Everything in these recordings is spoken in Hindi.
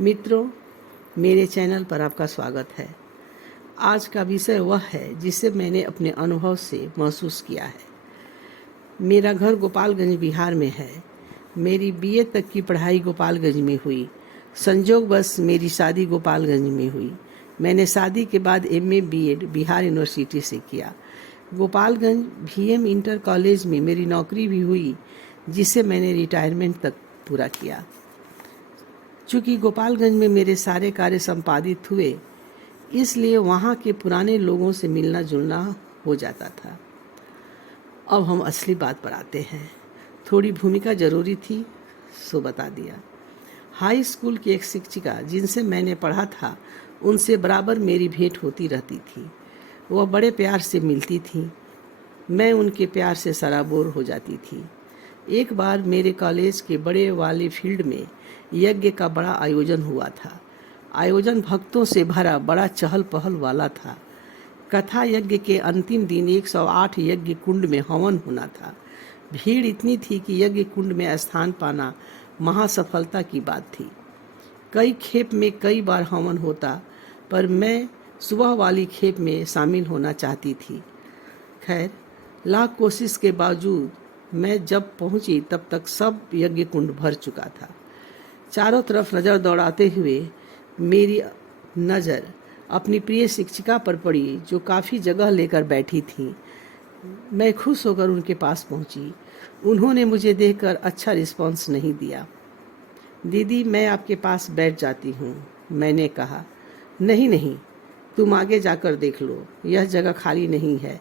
मित्रों, मेरे चैनल पर आपका स्वागत है। आज का विषय वह है जिसे मैंने अपने अनुभव से महसूस किया है। मेरा घर गोपालगंज बिहार में है। मेरी बीए तक की पढ़ाई गोपालगंज में हुई। संयोगवश मेरी शादी गोपालगंज में हुई। मैंने शादी के बाद एमए बीएड बिहार यूनिवर्सिटी से किया। गोपालगंज वीएम इंटर कॉलेज में मेरी नौकरी भी हुई, जिसे मैंने रिटायरमेंट तक पूरा किया। चूँकि गोपालगंज में मेरे सारे कार्य संपादित हुए, इसलिए वहाँ के पुराने लोगों से मिलना जुलना हो जाता था। अब हम असली बात पर आते हैं। थोड़ी भूमिका जरूरी थी, सो बता दिया। हाई स्कूल की एक शिक्षिका जिनसे मैंने पढ़ा था, उनसे बराबर मेरी भेंट होती रहती थी। वह बड़े प्यार से मिलती थी। मैं उनके प्यार से सराबोर हो जाती थी। एक बार मेरे कॉलेज के बड़े वाले फील्ड में यज्ञ का बड़ा आयोजन हुआ था। आयोजन भक्तों से भरा बड़ा चहल पहल वाला था। कथा यज्ञ के अंतिम दिन 108 यज्ञ कुंड में हवन होना था। भीड़ इतनी थी कि यज्ञ कुंड में स्थान पाना महासफलता की बात थी। कई खेप में कई बार हवन होता, पर मैं सुबह वाली खेप में शामिल होना चाहती थी। खैर, लाख कोशिश के बावजूद मैं जब पहुंची तब तक सब यज्ञ कुंड भर चुका था। चारों तरफ नज़र दौड़ाते हुए मेरी नज़र अपनी प्रिय शिक्षिका पर पड़ी, जो काफ़ी जगह लेकर बैठी थी। मैं खुश होकर उनके पास पहुंची। उन्होंने मुझे देखकर अच्छा रिस्पॉन्स नहीं दिया। दीदी, मैं आपके पास बैठ जाती हूँ, मैंने कहा। नहीं नहीं, तुम आगे जाकर देख लो, यह जगह खाली नहीं है,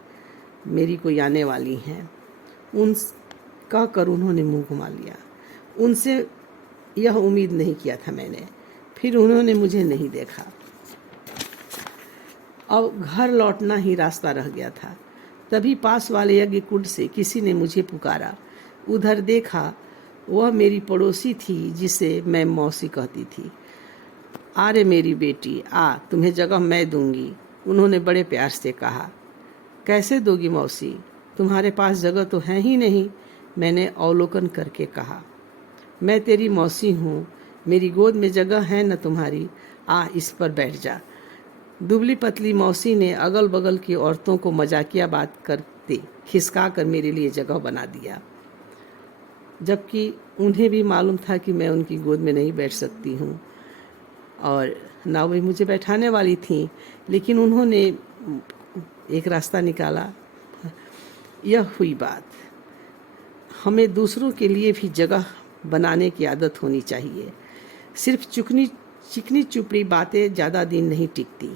मेरी कोई आने वाली हैं। उन कहकर उन्होंने मुंह घुमा लिया। उनसे यह उम्मीद नहीं किया था मैंने। फिर उन्होंने मुझे नहीं देखा। अब घर लौटना ही रास्ता रह गया था। तभी पास वाले यज्ञ कुंड से किसी ने मुझे पुकारा। उधर देखा, वह मेरी पड़ोसी थी, जिसे मैं मौसी कहती थी। आ रे मेरी बेटी, आ, तुम्हें जगह मैं दूंगी, उन्होंने बड़े प्यार से कहा। कैसे दोगी मौसी, तुम्हारे पास जगह तो है ही नहीं, मैंने अवलोकन करके कहा। मैं तेरी मौसी हूँ, मेरी गोद में जगह है न तुम्हारी, आ इस पर बैठ जा। दुबली पतली मौसी ने अगल बगल की औरतों को मजाकिया बात करते खिसका कर मेरे लिए जगह बना दिया, जबकि उन्हें भी मालूम था कि मैं उनकी गोद में नहीं बैठ सकती हूँ और ना वे मुझे बैठाने वाली थीं, लेकिन उन्होंने एक रास्ता निकाला। यह हुई बात। हमें दूसरों के लिए भी जगह बनाने की आदत होनी चाहिए। सिर्फ चिकनी चुपड़ी बातें ज़्यादा दिन नहीं टिकती।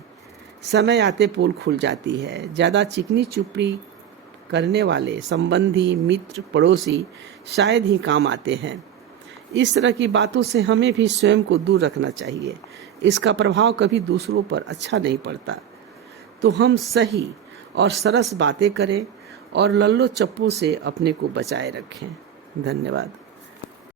समय आते पोल खुल जाती है। ज़्यादा चिकनी चुपड़ी करने वाले संबंधी, मित्र, पड़ोसी शायद ही काम आते हैं। इस तरह की बातों से हमें भी स्वयं को दूर रखना चाहिए। इसका प्रभाव कभी दूसरों पर अच्छा नहीं पड़ता। तो हम सही और सरस बातें करें और लल्लो चप्पू से अपने को बचाए रखें। धन्यवाद।